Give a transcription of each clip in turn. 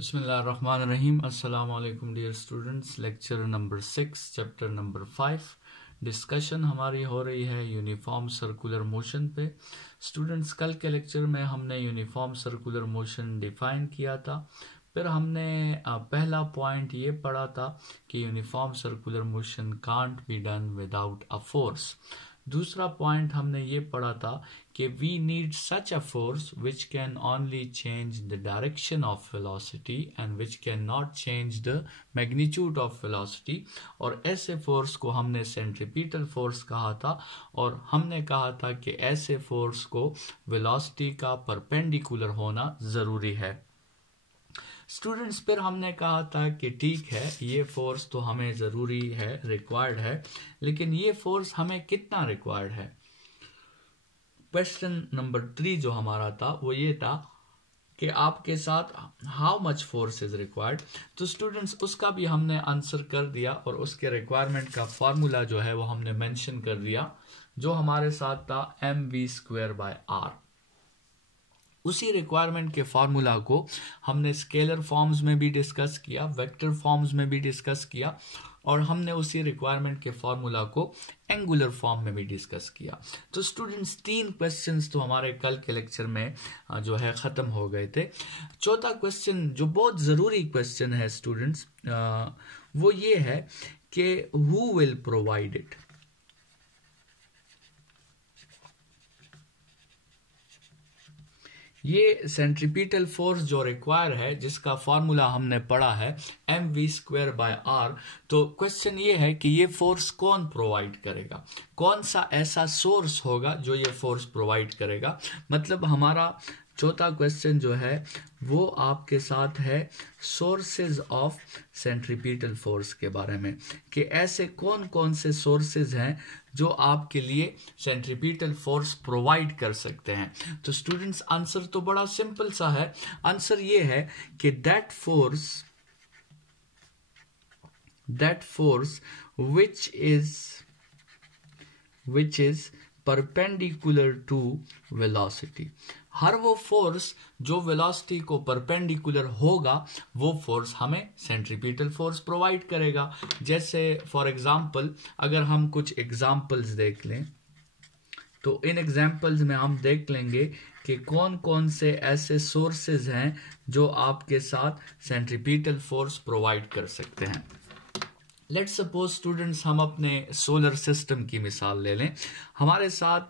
बिस्मिल्लाहिर्रहमानिर्रहीम। अस्सलाम वालेकुम dear students. Lecture number 6 chapter number 5 discussion हमारी हो रही है यूनिफॉर्म सर्कुलर मोशन पे। स्टूडेंट्स, कल के लेक्चर में हमने यूनिफॉर्म सर्कुलर मोशन डिफाइन किया था। फिर हमने पहला पॉइंट ये पढ़ा था कि uniform circular motion can't be done without a force. दूसरा पॉइंट हमने ये पढ़ा था कि we need such a force which can only change the direction of velocity and which can not change the magnitude of velocity. और ऐसे force को हमने सेंट्रीपिटल फोर्स कहा था, और हमने कहा था कि ऐसे फोर्स को वेलोसिटी का परपेंडिकुलर होना जरूरी है। स्टूडेंट्स, फिर हमने कहा था कि ठीक है, ये फोर्स तो हमें ज़रूरी है, रिक्वायर्ड है, लेकिन ये फोर्स हमें कितना रिक्वायर्ड है। क्वेश्चन नंबर 3 जो हमारा था वो ये था कि आपके साथ how much force is required. तो स्टूडेंट्स, उसका भी हमने आंसर कर दिया, और उसके रिक्वायरमेंट का फार्मूला जो है वो हमने मेंशन कर दिया, जो हमारे साथ था mv²/r। उसी रिक्वायरमेंट के फार्मूला को हमने स्केलर फॉर्म्स में भी डिस्कस किया, वेक्टर फॉर्म्स में भी डिस्कस किया, और हमने उसी रिक्वायरमेंट के फार्मूला को एंगुलर फॉर्म में भी डिस्कस किया। तो स्टूडेंट्स, 3 क्वेश्चंस तो हमारे कल के लेक्चर में जो है ख़त्म हो गए थे। चौथा क्वेश्चन जो बहुत ज़रूरी क्वेश्चन है स्टूडेंट्स, वो ये है कि हु विल प्रोवाइड इट। ये सेंट्रीपिटल फोर्स जो रिक्वायर है, जिसका फॉर्मूला हमने पढ़ा है mv²/r। तो क्वेश्चन ये है कि ये फोर्स कौन प्रोवाइड करेगा, कौन सा ऐसा सोर्स होगा जो ये फोर्स प्रोवाइड करेगा। मतलब हमारा चौथा क्वेश्चन जो है वो आपके साथ है सोर्सेज ऑफ सेंट्रीपिटल फोर्स के बारे में, कि ऐसे कौन कौन से सोर्सेज हैं जो आपके लिए सेंट्रीपिटल फोर्स प्रोवाइड कर सकते हैं। तो स्टूडेंट्स, आंसर तो बड़ा सिंपल सा है। आंसर ये है कि that force which is perpendicular to velocity। हर वो फोर्स जो वेलोसिटी को परपेंडिकुलर होगा, वो फोर्स हमें सेंट्रीपिटल फोर्स प्रोवाइड करेगा। जैसे फॉर एग्जांपल अगर हम कुछ एग्जांपल्स देख लें, तो इन एग्जांपल्स में हम देख लेंगे कि कौन कौन से ऐसे सोर्सेज हैं जो आपके साथ सेंट्रीपिटल फोर्स प्रोवाइड कर सकते हैं। लेट्स सपोज स्टूडेंट्स, हम अपने सोलर सिस्टम की मिसाल ले लें। हमारे साथ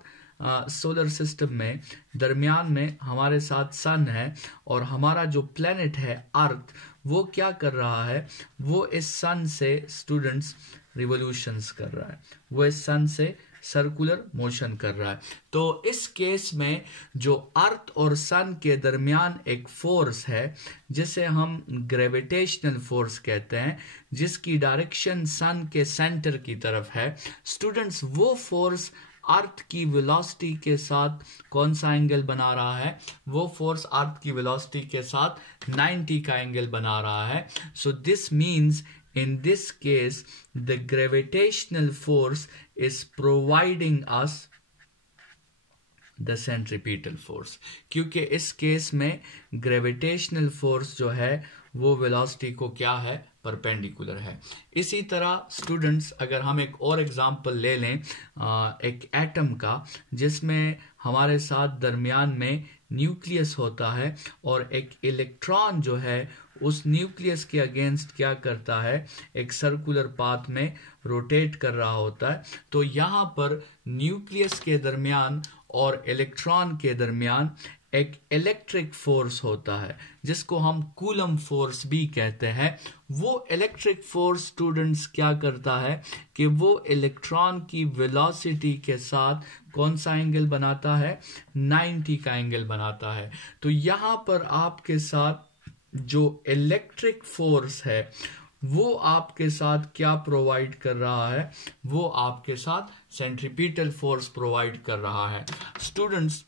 सोलर सिस्टम में दरमियान में हमारे साथ सन है, और हमारा जो प्लेनेट है अर्थ, वो क्या कर रहा है, वो इस सन से स्टूडेंट्स रिवोल्यूशंस कर रहा है, वो इस सन से सर्कुलर मोशन कर रहा है। तो इस केस में जो अर्थ और सन के दरमियान एक फोर्स है, जिसे हम ग्रेविटेशनल फोर्स कहते हैं, जिसकी डायरेक्शन सन के सेंटर की तरफ है। स्टूडेंट्स, वो फोर्स अर्थ की वेलोसिटी के साथ कौन सा एंगल बना रहा है, वो फोर्स अर्थ की वेलोसिटी के साथ 90 का एंगल बना रहा है। So this means in this case the gravitational force is providing us the centripetal force, क्योंकि इस केस में ग्रेविटेशनल फोर्स जो है वो वेलोसिटी को क्या है, परपेंडिकुलर है। इसी तरह स्टूडेंट्स, अगर हम एक और एग्जांपल ले लें एक एटम का, जिसमें हमारे साथ दरमियान में न्यूक्लियस होता है, और एक इलेक्ट्रॉन जो है उस न्यूक्लियस के अगेंस्ट क्या करता है, एक सर्कुलर पाथ में रोटेट कर रहा होता है। तो यहाँ पर न्यूक्लियस के दरमियान और इलेक्ट्रॉन के दरमियान एक इलेक्ट्रिक फोर्स होता है, जिसको हम कूलम फोर्स भी कहते हैं। वो इलेक्ट्रिक फोर्स स्टूडेंट्स क्या करता है कि वो इलेक्ट्रॉन की वेलोसिटी के साथ कौन सा एंगल बनाता है, 90 का एंगल बनाता है। तो यहाँ पर आपके साथ जो इलेक्ट्रिक फोर्स है वो आपके साथ क्या प्रोवाइड कर रहा है, वो आपके साथ सेंट्रीपिटल फोर्स प्रोवाइड कर रहा है। स्टूडेंट्स,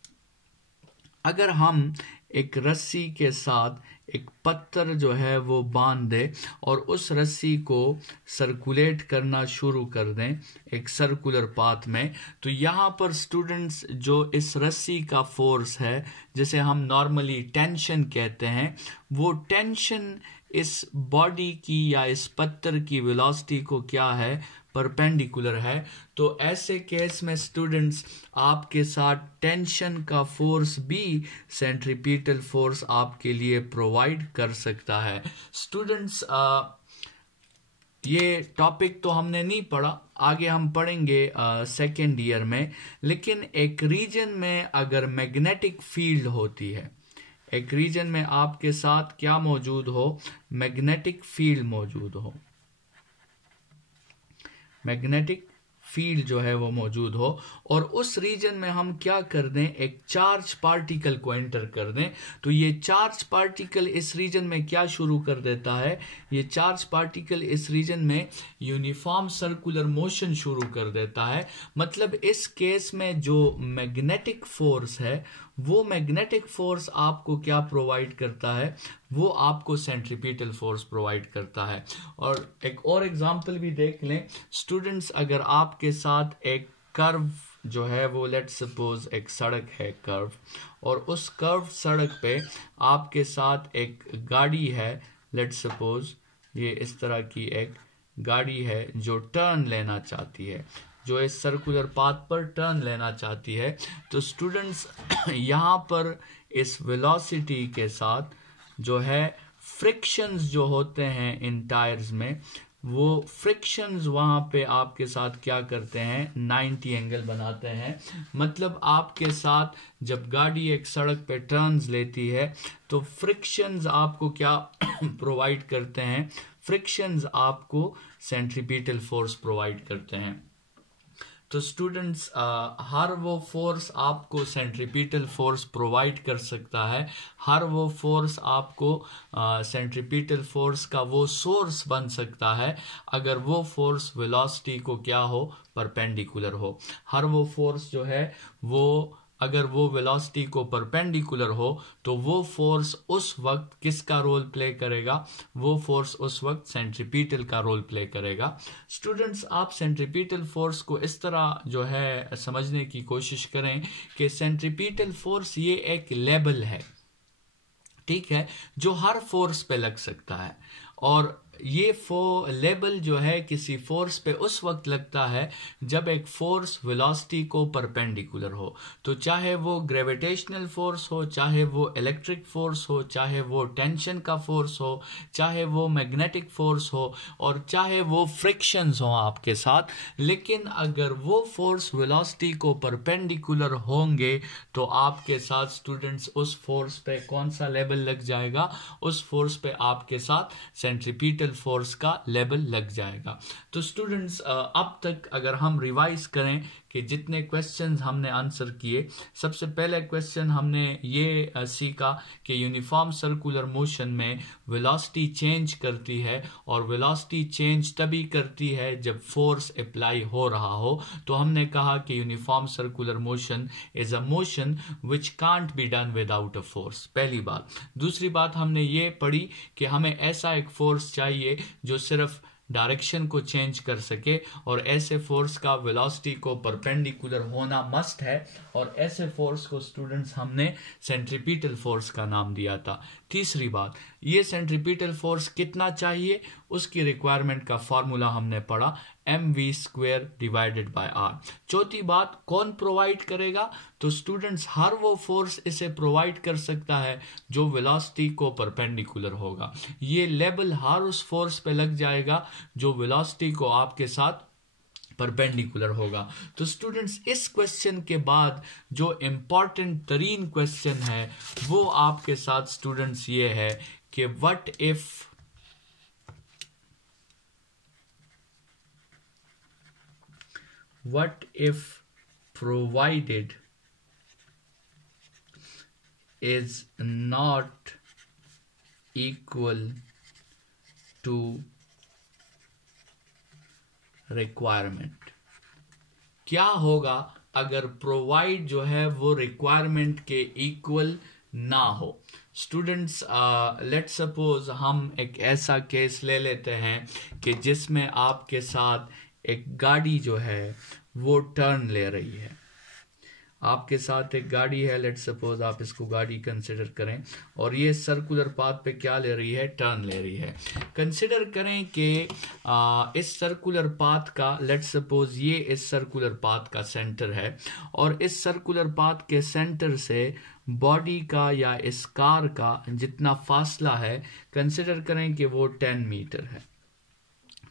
अगर हम एक रस्सी के साथ एक पत्थर जो है वो बांध दे और उस रस्सी को सर्कुलेट करना शुरू कर दें एक सर्कुलर पाथ में, तो यहाँ पर स्टूडेंट्स जो इस रस्सी का फोर्स है जिसे हम नॉर्मली टेंशन कहते हैं, वो टेंशन इस बॉडी की या इस पत्थर की वेलोसिटी को क्या है, परपेंडिकुलर है। तो ऐसे केस में स्टूडेंट्स आपके साथ टेंशन का फोर्स भी सेंट्रीपिटल फोर्स आपके लिए प्रोवाइड कर सकता है। स्टूडेंट्स ये टॉपिक तो हमने नहीं पढ़ा, आगे हम पढ़ेंगे सेकेंड ईयर में, लेकिन एक रीजन में अगर मैग्नेटिक फील्ड होती है, एक रीजन में आपके साथ क्या मौजूद हो, मैग्नेटिक फील्ड मौजूद हो, मैग्नेटिक फील्ड जो है वो मौजूद हो, और उस रीजन में हम क्या कर दें, एक चार्ज पार्टिकल को एंटर कर दें, तो ये चार्ज पार्टिकल इस रीजन में क्या शुरू कर देता है, ये चार्ज पार्टिकल इस रीजन में यूनिफॉर्म सर्कुलर मोशन शुरू कर देता है। मतलब इस केस में जो मैग्नेटिक फोर्स है, वो मैग्नेटिक फोर्स आपको क्या प्रोवाइड करता है, वो आपको सेंट्रीपिटल फोर्स प्रोवाइड करता है। और एक और एग्जांपल भी देख लें स्टूडेंट्स, अगर आपके साथ एक कर्व जो है वो लेट्स सपोज एक सड़क है कर्व, और उस कर्व सड़क पे आपके साथ एक गाड़ी है, लेट्स सपोज ये इस तरह की एक गाड़ी है जो टर्न लेना चाहती है, जो इस सर्कुलर पाथ पर टर्न लेना चाहती है, तो स्टूडेंट्स यहाँ पर इस वेलोसिटी के साथ जो है फ्रिक्शंस जो होते हैं इन टायर्स में, वो फ्रिक्शंस वहाँ पे आपके साथ क्या करते हैं, 90 एंगल बनाते हैं। मतलब आपके साथ जब गाड़ी एक सड़क पे टर्न्स लेती है तो फ्रिक्शंस आपको क्या प्रोवाइड करते हैं, फ्रिक्शंस आपको सेंट्रीपिटल फोर्स प्रोवाइड करते हैं। तो स्टूडेंट्स हर वो फोर्स आपको सेंट्रीपिटल फोर्स प्रोवाइड कर सकता है, हर वो फोर्स आपको सेंट्रीपिटल फोर्स का वो सोर्स बन सकता है अगर वो फोर्स वेलोसिटी को क्या हो, परपेंडिकुलर हो। हर वो फोर्स जो है वो अगर वो वेलोसिटी को परपेंडिकुलर हो तो वो फोर्स उस वक्त किसका रोल प्ले करेगा, वो फोर्स उस वक्त सेंट्रीपिटल का रोल प्ले करेगा। स्टूडेंट्स आप सेंट्रीपिटल फोर्स को इस तरह जो है समझने की कोशिश करें कि सेंट्रीपिटल फोर्स ये एक लेबल है, ठीक है, जो हर फोर्स पे लग सकता है, और ये लेबल जो है किसी फोर्स पे उस वक्त लगता है जब एक फोर्स वेलोसिटी को परपेंडिकुलर हो। तो चाहे वो ग्रेविटेशनल फोर्स हो, चाहे वो इलेक्ट्रिक फोर्स हो, चाहे वो टेंशन का फोर्स हो, चाहे वो मैग्नेटिक फोर्स हो, और चाहे वो फ्रिक्शंस हो आपके साथ, लेकिन अगर वो फोर्स वेलोसिटी को परपेंडिकुलर होंगे तो आपके साथ स्टूडेंट्स उस फोर्स पे कौन सा लेबल लग जाएगा, उस फोर्स पे आपके साथ सेंट्रीपिटल फोर्स का लेवल लग जाएगा। तो स्टूडेंट्स अब तक अगर हम रिवाइज करें कि जितने क्वेश्चंस हमने आंसर किए, सबसे पहले क्वेश्चन हमने ये सीखा कि यूनिफॉर्म सर्कुलर मोशन में वेलोसिटी चेंज करती है, और वेलोसिटी चेंज तभी करती है जब फोर्स अप्लाई हो रहा हो। तो हमने कहा कि uniform circular motion is a motion which can't be done without a force, पहली बात। दूसरी बात हमने ये पढ़ी कि हमें ऐसा एक फोर्स चाहिए जो सिर्फ डायरेक्शन को चेंज कर सके, और ऐसे फोर्स का वेलोसिटी को परपेंडिकुलर होना मस्ट है, और ऐसे फोर्स को स्टूडेंट्स हमने सेंट्रीपिटल फोर्स का नाम दिया था। तीसरी बात, ये सेंट्रीपिटल फोर्स कितना चाहिए, उसकी रिक्वायरमेंट का फॉर्मूला हमने पढ़ा, mv² डिवाइडेड बाय r। चौथी बात, कौन प्रोवाइड करेगा, तो स्टूडेंट्स हर वो फोर्स इसे प्रोवाइड कर सकता है जो वेलोसिटी को परपेंडिकुलर होगा। ये लेबल हर उस फोर्स पे लग जाएगा जो वेलोसिटी को आपके साथ परपेंडिकुलर होगा। तो स्टूडेंट्स इस क्वेश्चन के बाद जो इम्पॉर्टेंट तरीन क्वेश्चन है वो आपके साथ स्टूडेंट्स ये है कि what if provided is not equal to requirement। क्या होगा अगर प्रोवाइड जो है वो रिक्वायरमेंट के इक्वल ना हो। स्टूडेंट्स लेट्स सपोज हम एक ऐसा केस ले लेते हैं कि जिसमें आपके साथ एक गाड़ी जो है वो टर्न ले रही है। आपके साथ एक गाड़ी है, लेट्स सपोज आप इसको गाड़ी कंसिडर करें, और ये सर्कुलर पाथ पे क्या ले रही है, टर्न ले रही है। कंसिडर करें कि इस सर्कुलर पाथ का, लेट्स सपोज ये इस सर्कुलर पाथ का सेंटर है, और इस सर्कुलर पाथ के सेंटर से बॉडी का या इस कार का जितना फासला है कंसिडर करें कि वो 10 मीटर है।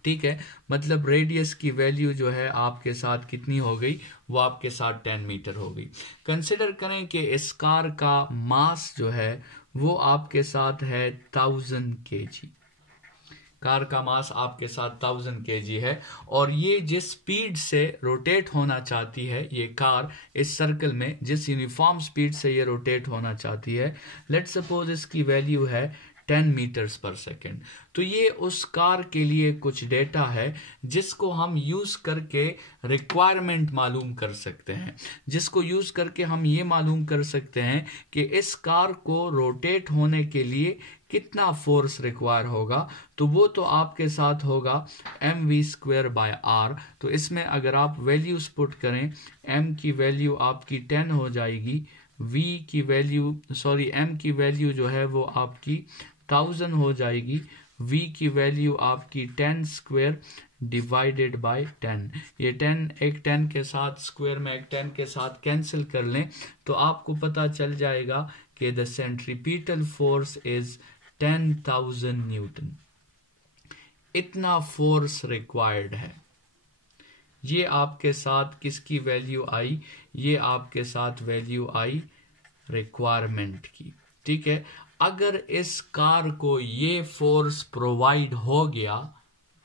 ठीक है, मतलब रेडियस की वैल्यू जो है आपके साथ कितनी हो गई, वो आपके साथ 10 मीटर हो गई। कंसिडर करें कि इस कार का मास जो है वो आपके साथ है 1000 kg। कार का मास आपके साथ 1000 kg है, और ये जिस स्पीड से रोटेट होना चाहती है ये कार इस सर्कल में, जिस यूनिफॉर्म स्पीड से ये रोटेट होना चाहती है, लेट्स सपोज इसकी वैल्यू है 10 मीटर्स पर सेकेंड। तो ये उस कार के लिए कुछ डेटा है जिसको हम यूज करके रिक्वायरमेंट मालूम कर सकते हैं, जिसको यूज करके हम ये मालूम कर सकते हैं कि इस कार को रोटेट होने के लिए कितना फोर्स रिक्वायर होगा। तो वो तो आपके साथ होगा mv²/r। तो इसमें अगर आप वैल्यूज पुट करें, m की वैल्यू आपकी 10 हो जाएगी, v की वैल्यू m की वैल्यू जो है वो आपकी 1000 हो जाएगी, v की वैल्यू आपकी 10² डिवाइडेड बाय 10। ये 10 एक 10 के साथ स्क्वायर में एक 10 के साथ कैंसिल कर लें तो आपको पता चल जाएगा कि the centripetal force is 10,000 Newton. इतना फोर्स रिक्वायर्ड है। ये आपके साथ किसकी वैल्यू आई, ये आपके साथ वैल्यू आई रिक्वायरमेंट की। ठीक है, अगर इस कार को ये फोर्स प्रोवाइड हो गया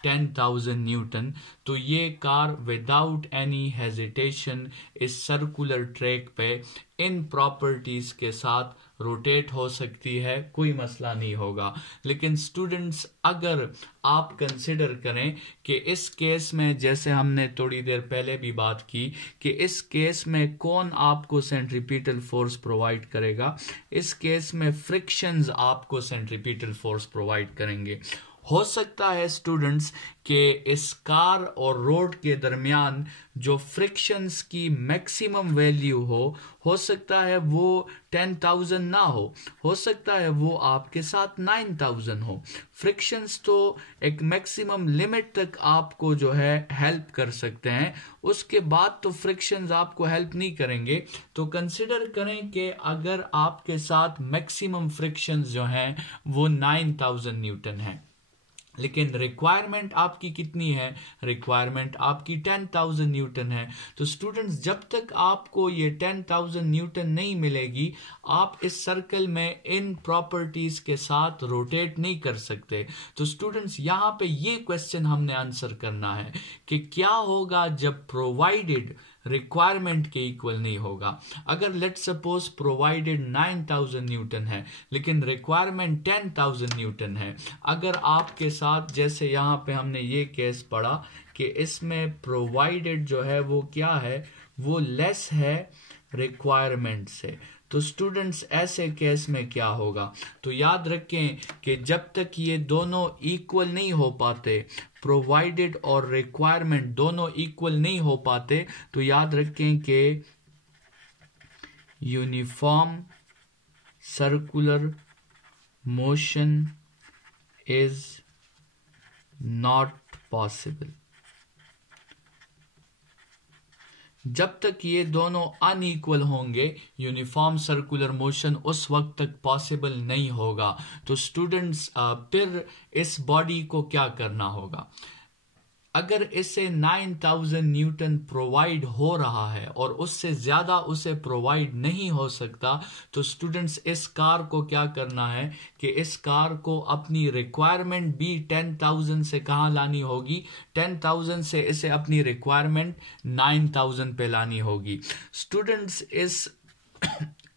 10,000 न्यूटन, तो ये कार विदाउट एनी हेजिटेशन इस सर्कुलर ट्रैक पे इन प्रॉपर्टीज के साथ रोटेट हो सकती है, कोई मसला नहीं होगा। लेकिन स्टूडेंट्स अगर आप कंसिडर करें कि इस केस में, जैसे हमने थोड़ी देर पहले भी बात की, कि इस केस में कौन आपको सेंट्रीपिटल फोर्स प्रोवाइड करेगा, इस केस में फ्रिक्शंस आपको सेंट्रीपिटल फोर्स प्रोवाइड करेंगे। हो सकता है स्टूडेंट्स कि इस कार और रोड के दरमियान जो फ्रिक्शंस की मैक्सिमम वैल्यू हो सकता है वो 10,000 ना हो सकता है वो आपके साथ 9,000 हो। फ्रिक्शंस तो एक मैक्सिमम लिमिट तक आपको जो है हेल्प कर सकते हैं, उसके बाद तो फ्रिक्शंस आपको हेल्प नहीं करेंगे। तो कंसिडर करें कि अगर आपके साथ मैक्सिमम फ्रिक्शंस जो हैं वो 9,000 न्यूटन है, लेकिन रिक्वायरमेंट आपकी कितनी है, रिक्वायरमेंट आपकी 10,000 न्यूटन है। तो स्टूडेंट्स जब तक आपको ये 10,000 न्यूटन नहीं मिलेगी, आप इस सर्कल में इन प्रॉपर्टीज के साथ रोटेट नहीं कर सकते। तो स्टूडेंट्स यहाँ पे ये क्वेश्चन हमने आंसर करना है कि क्या होगा जब प्रोवाइडेड रिक्वायरमेंट के इक्वल नहीं होगा। अगर लेट्स सपोज प्रोवाइडेड 9,000 न्यूटन है लेकिन रिक्वायरमेंट 10,000 न्यूटन है, अगर आपके साथ, जैसे यहाँ पे हमने ये केस पढ़ा कि इसमें प्रोवाइडेड जो है वो क्या है, वो लेस है रिक्वायरमेंट से, तो स्टूडेंट्स ऐसे केस में क्या होगा। तो याद रखें कि जब तक ये दोनों इक्वल नहीं हो पाते, प्रोवाइडेड और रिक्वायरमेंट दोनों इक्वल नहीं हो पाते, तो याद रखें कि uniform circular motion is not possible. जब तक ये दोनों अनइक्वल होंगे, यूनिफॉर्म सर्कुलर मोशन उस वक्त तक पॉसिबल नहीं होगा। तो स्टूडेंट्स फिर इस बॉडी को क्या करना होगा, अगर इसे 9,000 न्यूटन प्रोवाइड हो रहा है और उससे ज्यादा उसे प्रोवाइड नहीं हो सकता, तो स्टूडेंट्स इस कार को क्या करना है कि इस कार को अपनी रिक्वायरमेंट भी 10,000 से कहाँ लानी होगी, 10,000 से इसे अपनी रिक्वायरमेंट 9,000 पे लानी होगी। स्टूडेंट्स इस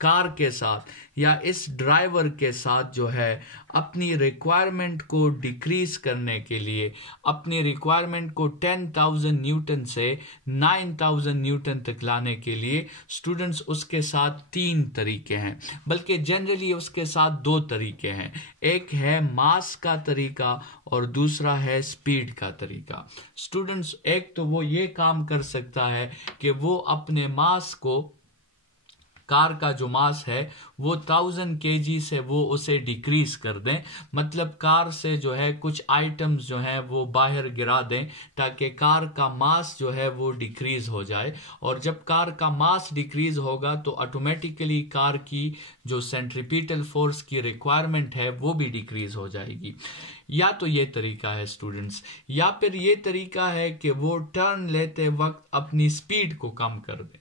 कार के साथ या इस ड्राइवर के साथ जो है अपनी रिक्वायरमेंट को डिक्रीज करने के लिए, अपनी रिक्वायरमेंट को 10,000 न्यूटन से 9,000 न्यूटन तक लाने के लिए स्टूडेंट्स उसके साथ 3 तरीके हैं, बल्कि जनरली उसके साथ 2 तरीके हैं। एक है मास का तरीका और दूसरा है स्पीड का तरीका। स्टूडेंट्स एक तो वो ये काम कर सकता है कि वो अपने मास को, कार का जो मास है वो 1000 kg से वो उसे डिक्रीज कर दें, मतलब कार से जो है कुछ आइटम्स जो हैं वो बाहर गिरा दें ताकि कार का मास जो है वो डिक्रीज हो जाए। और जब कार का मास डिक्रीज होगा तो ऑटोमेटिकली कार की जो सेंट्रीपिटल फोर्स की रिक्वायरमेंट है वो भी डिक्रीज हो जाएगी। या तो ये तरीका है स्टूडेंट्स, या फिर ये तरीका है कि वो टर्न लेते वक्त अपनी स्पीड को कम कर दें।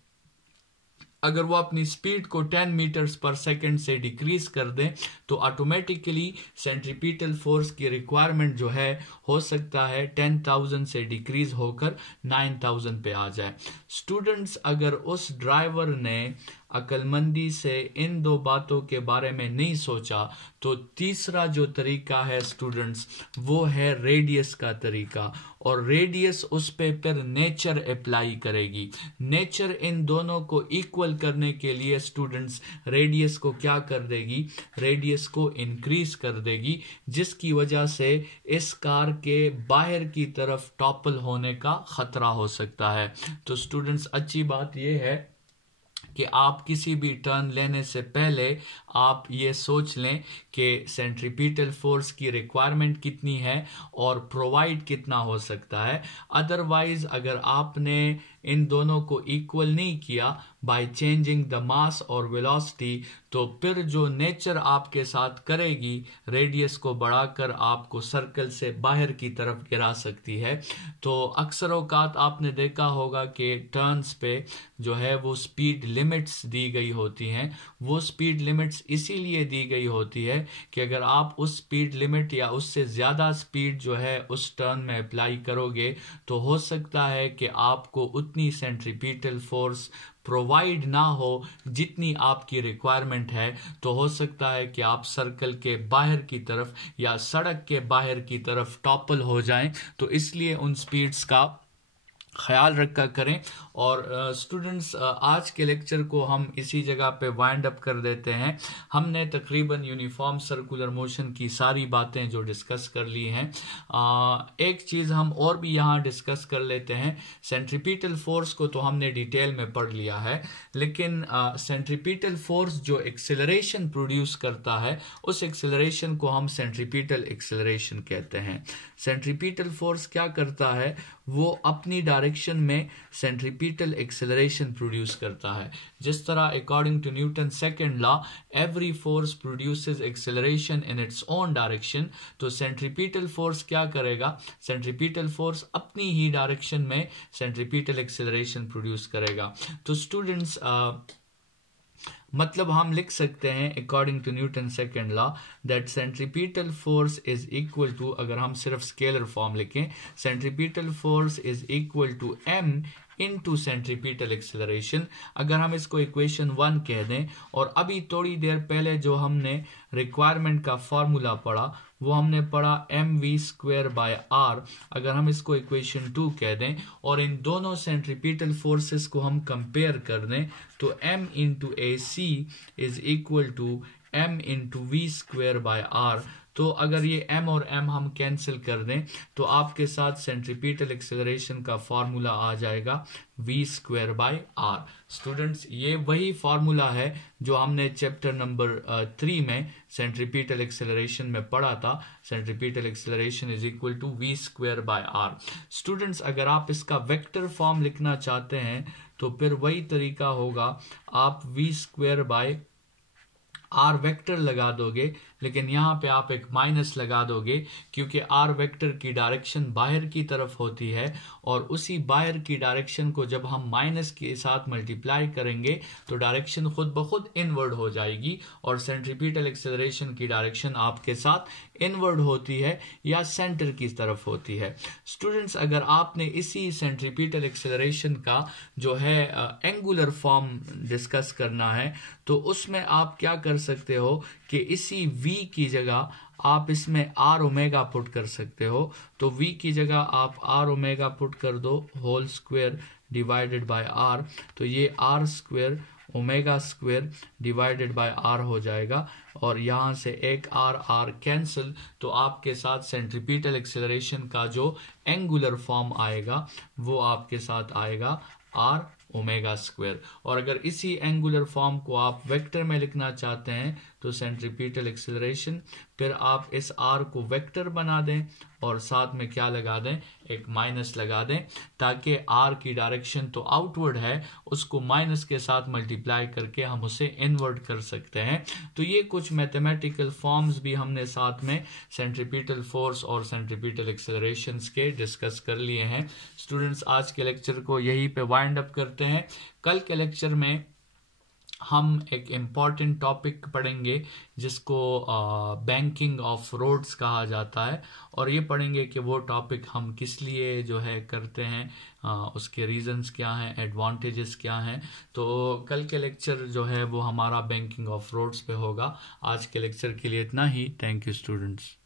अगर वो अपनी स्पीड को 10 मीटर्स पर सेकंड से डिक्रीज कर दें तो ऑटोमेटिकली सेंट्रीपिटल फोर्स की रिक्वायरमेंट जो है हो सकता है 10,000 से डिक्रीज होकर 9,000 पे आ जाए। स्टूडेंट्स अगर उस ड्राइवर ने अक्लमंदी से इन 2 बातों के बारे में नहीं सोचा तो तीसरा जो तरीका है स्टूडेंट्स वो है रेडियस का तरीका, और रेडियस उस पे फिर नेचर अप्लाई करेगी। नेचर इन दोनों को इक्वल करने के लिए स्टूडेंट्स रेडियस को क्या कर देगी, रेडियस को इंक्रीज कर देगी, जिसकी वजह से इस कार के बाहर की तरफ टॉपल होने का खतरा हो सकता है। तो स्टूडेंट्स अच्छी बात यह है कि आप किसी भी टर्न लेने से पहले आप ये सोच लें कि सेंट्रीपिटल फोर्स की रिक्वायरमेंट कितनी है और प्रोवाइड कितना हो सकता है। अदरवाइज अगर आपने इन दोनों को इक्वल नहीं किया बाय चेंजिंग द मास और वेलोसिटी, तो फिर जो नेचर आपके साथ करेगी रेडियस को बढ़ाकर आपको सर्कल से बाहर की तरफ गिरा सकती है। तो अक्सर औकात आपने देखा होगा कि टर्न्स पे जो है वो स्पीड लिमिट्स दी गई होती हैं। वो स्पीड लिमिट्स इसीलिए दी गई होती है कि अगर आप उस स्पीड लिमिट या उससे ज़्यादा स्पीड जो है उस टर्न में अप्लाई करोगे तो हो सकता है कि आपको उतनी सेंट्रीपिटल फोर्स प्रोवाइड ना हो जितनी आपकी रिक्वायरमेंट है। तो हो सकता है कि आप सर्कल के बाहर की तरफ या सड़क के बाहर की तरफ टॉपल हो जाएं। तो इसलिए उन स्पीड्स का ख्याल रखा करें। और स्टूडेंट्स आज के लेक्चर को हम इसी जगह पे वाइंड अप कर देते हैं। हमने तकरीबन यूनिफॉर्म सर्कुलर मोशन की सारी बातें जो डिस्कस कर ली हैं। एक चीज़ हम और भी यहाँ डिस्कस कर लेते हैं। सेंट्रीपिटल फोर्स को तो हमने डिटेल में पढ़ लिया है, लेकिन सेंट्रीपिटल फोर्स जो एक्सेलरेशन प्रोड्यूस करता है उस एक्सेलरेशन को हम सेंट्रीपिटल एक्सेलरेशन कहते हैं। सेंट्रीपिटल फोर्स क्या करता है, वो अपनी डायरेक्शन में सेंट्रीपिटल एक्सेलरेशन प्रोड्यूस करता है। जिस तरह according to Newton second law every force produces acceleration in its own direction, तो सेंट्रीपिटल फोर्स क्या करेगा, सेंट्रीपिटल फोर्स अपनी ही डायरेक्शन में सेंट्रीपिटल एक्सेलरेशन प्रोड्यूस करेगा। तो स्टूडेंट्स मतलब हम लिख सकते हैं according to Newton second law that centripetal force is equal to, अगर हम सिर्फ स्केलर फॉर्म लिखें, centripetal force is equal to m into centripetal acceleration. अगर हम इसको इक्वेशन 1 कह दें, और अभी थोड़ी देर पहले जो हमने रिक्वायरमेंट का फॉर्मूला पढ़ा वो हमने पढ़ा mv²/r, अगर हम इसको इक्वेशन 2 कह दें और इन दोनों सेंट्रीपिटल फोर्सेस को हम कंपेयर कर दें तो m into AC is equal to m into v²/r। तो अगर ये m और m हम कैंसिल कर दें तो आपके साथ सेंट्रीपिटल एक्सेलरेशन का फार्मूला आ जाएगा v²/r। स्टूडेंट्स ये वही फार्मूला है जो हमने चैप्टर नंबर 3 में सेंट्रीपिटल एक्सेलरेशन में पढ़ा था। Centripetal acceleration is equal to v²/r। Students अगर आप इसका वेक्टर फॉर्म लिखना चाहते हैं तो फिर वही तरीका होगा, आप v²/r वेक्टर लगा दोगे लेकिन यहाँ पे आप एक माइनस लगा दोगे क्योंकि आर वेक्टर की डायरेक्शन बाहर की तरफ होती है और उसी बाहर की डायरेक्शन को जब हम माइनस के साथ मल्टीप्लाई करेंगे तो डायरेक्शन खुद ब खुद इनवर्ड हो जाएगी और सेंट्रीपिटल एक्सेलरेशन की डायरेक्शन आपके साथ इनवर्ड होती है या सेंटर की तरफ होती है। स्टूडेंट्स, अगर आपने इसी सेंट्रीपिटल एक्सेलरेशन का जो है एंगुलर फॉर्म डिस्कस करना है तो उसमें आप क्या कर सकते हो कि इसी v की जगह आप इसमें आर ओमेगा पुट कर सकते हो। तो v की जगह आप आर ओमेगा पुट कर दो whole square divided by R, तो ये R square omega square divided by R हो जाएगा और यहाँ से एक आर कैंसिल, तो आपके साथ सेंट्रीपिटल एक्सेलरेशन का जो एंगुलर फॉर्म आएगा वो आपके साथ आएगा आर ओमेगा स्क्वायर। और अगर इसी एंगुलर फॉर्म को आप वेक्टर में लिखना चाहते हैं तो सेंट्रीपिटल एक्सेलरेशन, फिर आप इस आर को वेक्टर बना दें और साथ में क्या लगा दें, एक माइनस लगा दें, ताकि आर की डायरेक्शन तो आउटवर्ड है उसको माइनस के साथ मल्टीप्लाई करके हम उसे इनवर्ड कर सकते हैं। तो ये कुछ मैथमेटिकल फॉर्म्स भी हमने साथ में सेंट्रीपिटल फोर्स और सेंट्रीपिटल एक्सेलरेशंस के डिस्कस कर लिए हैं। स्टूडेंट्स, आज के लेक्चर को यहीं पे वाइंड अप करते हैं। कल के लेक्चर में हम एक इम्पॉर्टेंट टॉपिक पढ़ेंगे जिसको बैंकिंग ऑफ रोड्स कहा जाता है और ये पढ़ेंगे कि वो टॉपिक हम किस लिए जो है करते हैं, उसके रीजंस क्या हैं, एडवांटेजेस क्या हैं। तो कल के लेक्चर जो है वो हमारा बैंकिंग ऑफ रोड्स पे होगा। आज के लेक्चर के लिए इतना ही। Thank you students.